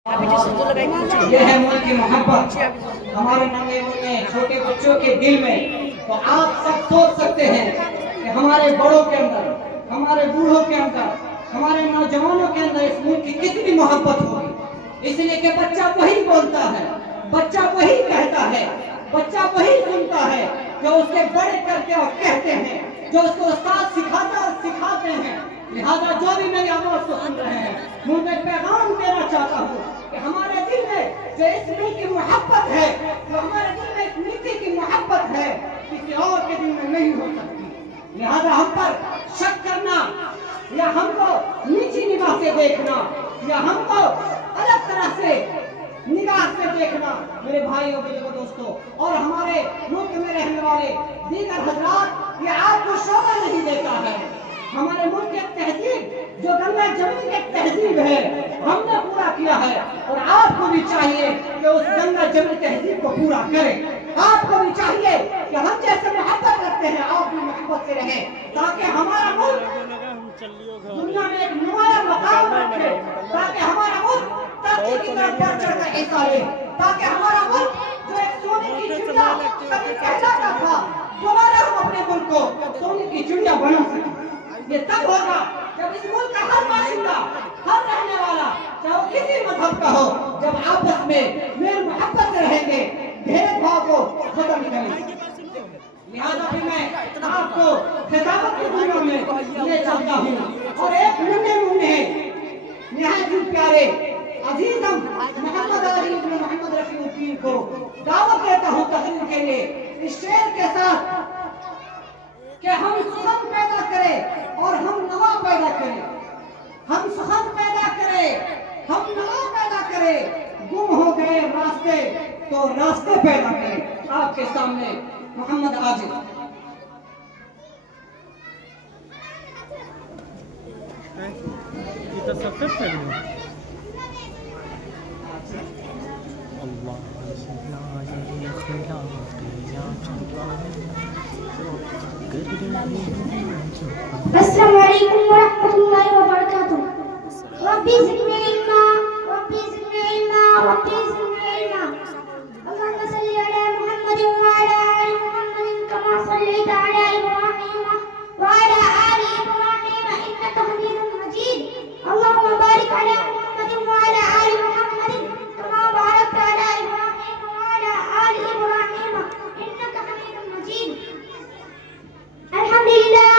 ये है मुल्क की मोहब्बत हमारे नन्हे मुन्ने छोटे बच्चों के दिल में। तो आप सब सोच सकते हैं कि हमारे बड़ों के अंदर, हमारे बूढ़ों के अंदर, हमारे नौजवानों के अंदर इस मुल्क की कितनी मोहब्बत होगी। इसलिए कि बच्चा वही बोलता है, बच्चा वही कहता है, बच्चा वही सुनता है जो उसके बड़े करके और कहते हैं, जो उसको उस्ताद सिखाता और सिखाते हैं। लिहाजा जो भी मेरी आवाज को सुन रहे हैं, मुझे पैगाम देना चाहता हूँ कि हमारे दिल में जो इस मुल्क की मोहब्बत है, जो हमारे दिल में इस नीति की मोहब्बत है, किसी और के दिल में नहीं हो सकती। लिहाजा हम पर शक करना या हमको नीची निगाह से देखना या हमको अलग तरह से निगाह से देखना, मेरे भाइयों बुजुर्गों दोस्तों और हमारे मुल्क में रहने वाले दीगर हजरात, ये आपको शोभा नहीं देता है। हमारे मुल्क की तहजीब जो गंगा जमुनी की तहजीब है, हमने पूरा किया है और आपको भी चाहिए कि उस गंगा जमुनी तहजीब को पूरा करें। आपको भी चाहिए कि हम जैसे मोहब्बत रखते हैं आप भी मोहब्बत से रहें, ताकि हमारा मुल्क दुनिया में एक नुमाया मकाम रखे, ताकि हमारा मुल्क तरक्की की तरफ बढ़ चढ़कर हिस्सा ले, ताकि हमारा मुल्क जो एक सोने की चिड़िया कभी कहलाता था, दोबारा हम अपने मुल्क को सोने की चिड़िया बना सकें। ये तब होगा जब इस मुल्क का हर बाशिंदा, हर रहने वाला, चाहे वो किसी मजहब का हो, जब आपस में मेल मोहब्बत से रहेंगे, भेदभाव को खत्म करेंगे। लिहाजा भी मैं आपको खिताबत की दुनिया में ले चलता हूँ और एक नन्हे मुन्ने निहायत ही प्यारे अजीज हम मोहम्मद अली इब्न मोहम्मद रफीउद्दीन को दावत देता हूँ तकरीर के लिए इस शेर के साथ कि हम सुखद पैदा करें और हम नवा पैदा करें। हम सुखद पैदा करें, हम नवा पैदा करें। गुम हो गए रास्ते तो रास्ते पैदा करें। आपके सामने मोहम्मद आजिज। अस्सलामु अलैकुम व रहमतुल्लाहि व बरकातुहू। रब्बी ज़िदनी इल्मा, रब्बी ज़िदनी इल्मा, रब्बी ज़िदनी इल्मा। अल्लाहुम्मा सल्लि अला मुहम्मद व अला आलि मुहम्मद कमा सल्लैता अला इब्राहीम व अला आलि इब्राहीम इन्नका हमीदुम मजीद। अल्लाहुम्मा बारिक अला मुहम्मद व अला आलि मुहम्मद कमा बारकता अला इब्राहीम व अला आलि इब्राहीम इन्नका हमीदुम मजीद। अल्हम्दुलिल्लाह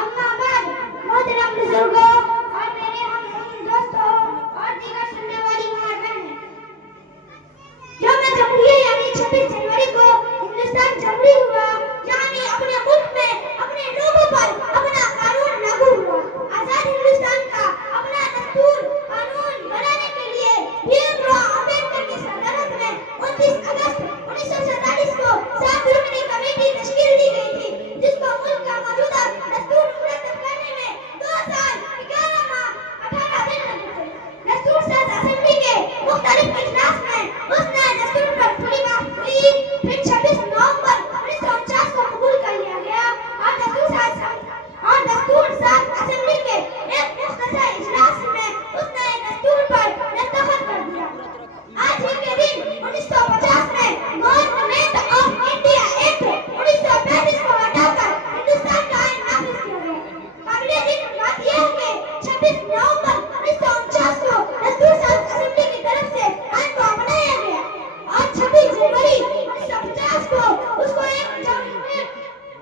अम्मा बाद मोहतरम बुजुर्गों और मेरे हम दोस्तों और दीगर सुनने वाली माँ बहनें, जो मैं जमहूरियत यानी 26 जनवरी को हिंदुस्तान जमहूरी हुआ, जहाँ भी अपने मुल्क में अपने लोगों पर अपना कानून लागू हुआ, आजाद हिंदुस्तान का अपना दस्तूर कानून बनाने के लिए भीमराव अंबेडकर की सदारत में 29 अगस्त 1947 को 7 रुकनी कमेटी तश्कील दी गई थी, जिसको मुल्क का मौजूदा दस्तूर मुरतब करने में 2 साल 11 माह 18 दिन लगे थे। दस्तूर साज असेंबली के मुख्तलिफ इजलास में उस नए दस्तूर पर खुली बात हुई, फिर 26 नवंबर 1949 को कबूल कर लिया गया और दस्तूर साज असेंबली के एक मुख्तसर इजलास में उस नए दस्तूर पर दस्तखत कर दिया। आज ही के दिन 1950 में गवर्नमेंट ऑफ इंडिया एक्ट 1935 को हटाकर हिंदुस्तान का आईन नाफिज किया गया। अगले दिन बात यह है कि 26 नवंबर 1949 को दस्तूर साज असेंबली की तरफ से आईन को अपनाया गया और 26 जनवरी 1950 को उसको एक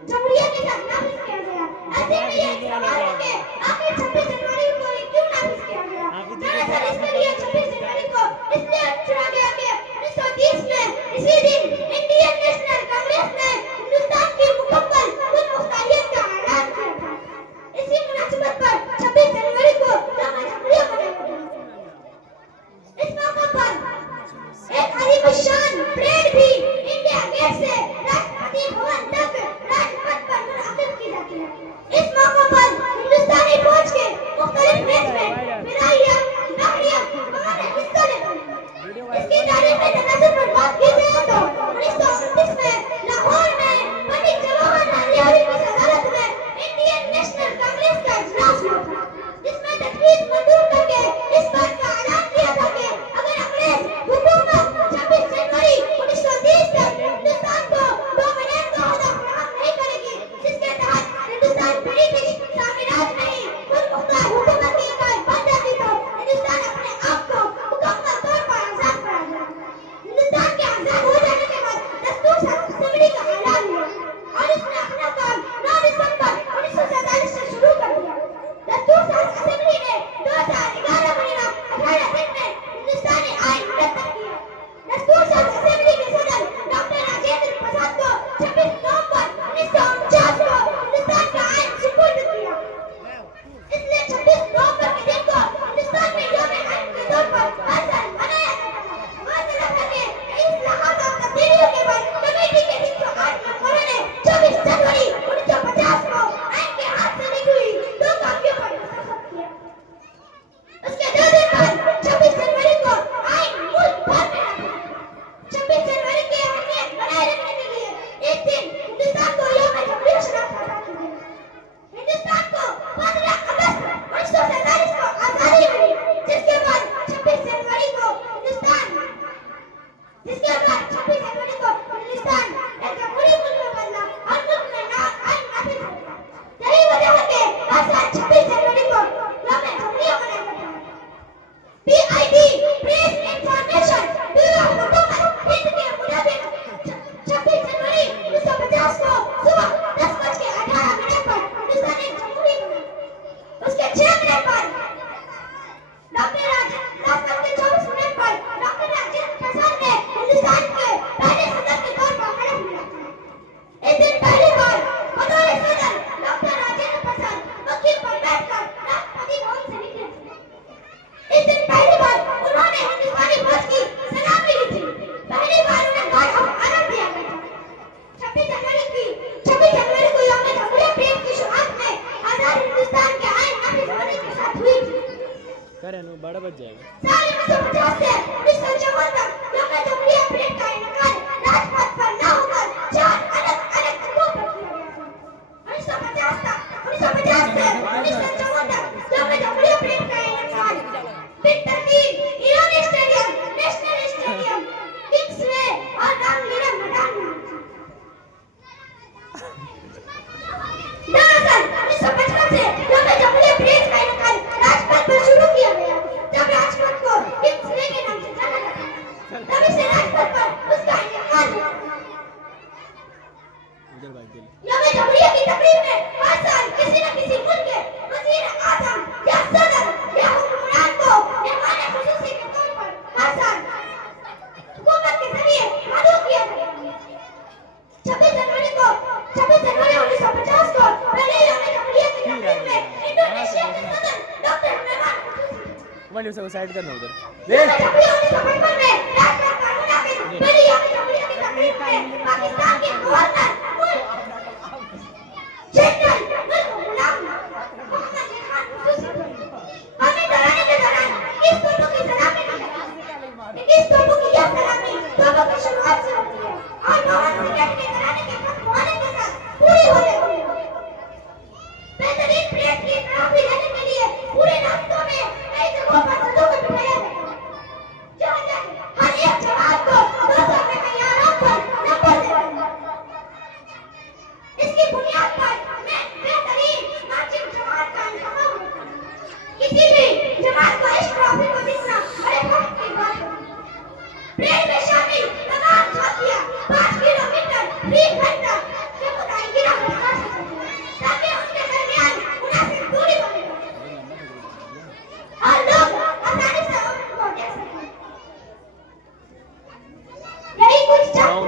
जमहूरियत के साथ नाफिज किया गया। ऐसे में ये सवाल है कि आखिर 26 जनवरी को क्यों नाफिज किया गया? दरअसल इसके लिए 26 जनवरी को इसलिए चुना गया कि 1930 में इसी दिन इंडियन नेशनल कांग्रेस ने हिंदुस्तान की मुकम्मल खुद मुख्तारियत का ऐलान किया था। इसी मुनासिबत पर 26 जनवरी को जमा जमहूरियत मनाया गया। इस मौके पर एक आलिशान परेड भी इंडिया गेट से राष्ट्रपति भवन तक राजपथ पर मुनअक्किद की जाती है। इस मौके पर हिंदुस्तानी फौज के मुख्तलिफ रेजिमेंट, फिदाइया, बहरिया हमारे हिस्सा लेते हैं। इसकी तारीख में तनाजुर पर बात आजाद हो जाने के बाद दस्तूर असेंबली का ऐलान हुआ और इसने अपना काम 9 दिसंबर 1947 से शुरू कर दिया। दस्तूर असेंबली ने 2011 महीना 18 दिन में हिंदुस्तानी आइन मुरतब किया। दस्तूर असेंबली के सदर डॉक्टर राजेंद्र प्रसाद को 26 नवंबर 1949 को हिंदुस्तान का आइन सुपुर्द किया। इसलिए 26 नवंबर के दिन को हिंदुस्तान में यौम आइन के तौर पर हर साल मनाया जाता है। माजरा करके इस्लाहात और तब्दीलियों के बाद कमेटी के 308 मेंबरों ने 24 जनवरी 1950 को आइन के हाथ से लिखी हुई 2 कापियों पर दस्तखत किया। उसके 2 दिन बाद 26 जनवरी को आइन मुल्क भर में लागू हुआ। 26 जनवरी की अहमियत बनाए रखने के लिए एक दिन हिंदुस्तान को यौम जमहूरियत शनाख्त अता की गई। हिंदुस्तान को 15 अगस्त 1947 को आजादी मिली, जिसके बाद 26 जनवरी को हिंदुस्तान एक जमहूरी मुल्क में बदला और मुल्क में आइन नाफिज हो गया। यही वजह है कि हर साल 26 जनवरी को यौम जमहूरियत मनाया जाता है। PIB प्रेस इंफॉर्मेशन ब्यूरो हुकूमत हिंद के मुताबिक 26 जनवरी 1950 को सुबह 10:18 पर हिंदुस्तान एक जमहूरी बना। उसके 6 मिनट बाद डॉक्टर राजेंद्र प्रसाद ने हिंदुस्तान के पहले सदर के तौर पर हलफ लिया। इस दिन पहली बार बतौर सदर डॉक्टर राजेंद्र प्रसाद वकील पर बैठकर राष्ट्रपति भवन से निकले थे। इस दिन पहली बार उन्होंने हिंदुस्तानी फौज की सलामी ली थी। पहली बार उन्हें गार्ड ऑफ ऑनर दिया गया था। 26 जनवरी को यौम जमहूरियत परेड की शुरुआत में आजाद हिंदुस्तान के आइन नाफिज होने के साथ हुई थी। करें बड़ा बच जाएगा। साल 1950 से 1954 तक यौम जमहूरियत परेड का इनेकाद राजपथ पर न होकर 4 अलग-अलग जगहों पर किया गया था। 1950 से 1954 तक यौम जमहूरियत परेड का इनेकाद बिन-तरतीब ईरानी स्टेडियम, नेशनल स्टेडियम, किंग्सवे और रामलीला मैदान में हुआ था। दरअसल 1955 से यौम जमहूरियत परेड का इनेकाद राजपथ पर शुरू किया गया, जब राजपथ को किंग्सवे के नाम से जाना जाता था। तभी से राजपथ पर उसका इनेकाद हुआ। यौम जमहूरियत की तकरीब में हर साल किसी न किसी मुल्क के वजीर आज़म या सदर या हुक्मरान को मेहमान खुसूसी के तौर पर हर साल हुकूमत के जरिए मदऊ किया जाता है। 26 जनवरी 1950 को पहले यौम जमहूरियत की तकरीब में इंडोनेशिया के सदर डॉक्टर मेहमान खुसूसी वन से साइड करना उधर यौम जमहूरियत 1955 में राजपथ पर मुनाकिद पहली यौम जमहूरियत की तकरीब में पाकिस्तान के गवर्नर जनरल मुल्क गुलाम मोहम्मद खान खुसूसी थे। हमें डराने के दौरान इस तोपों की सलामी दी जाती है। इस तोपों की यह सलामी तोपों की शुरुआत से होती है और मोहन सिंह के डराने के खत्म होने के साथ पूरी हो जाती है। बेहतरीन परेड की ट्रॉफी लेने के लिए पूरे रास्तों में कई जगहों पर बंदूक बिठाया जाता है, जहाँ हर एक जवान को 200 रुपए का इनाम पर नंबर देना है। इसकी बुनियाद पर बेहतरीन मार्चिंग जमात का इंतजाम होता है। किसी भी जमात को इस ट्रॉफी को जीतना बड़े फख्र की बात है। परेड में शामिल तमाम झांकियां 5 किलोमीटर फी घंटा के मुताबिक रफ्तार से चलती हैं, ताकि उनके दरमियान मुनासिब दूरी बनी रहे और लोग आसानी से उनको देख सकें। यही कुछ चंद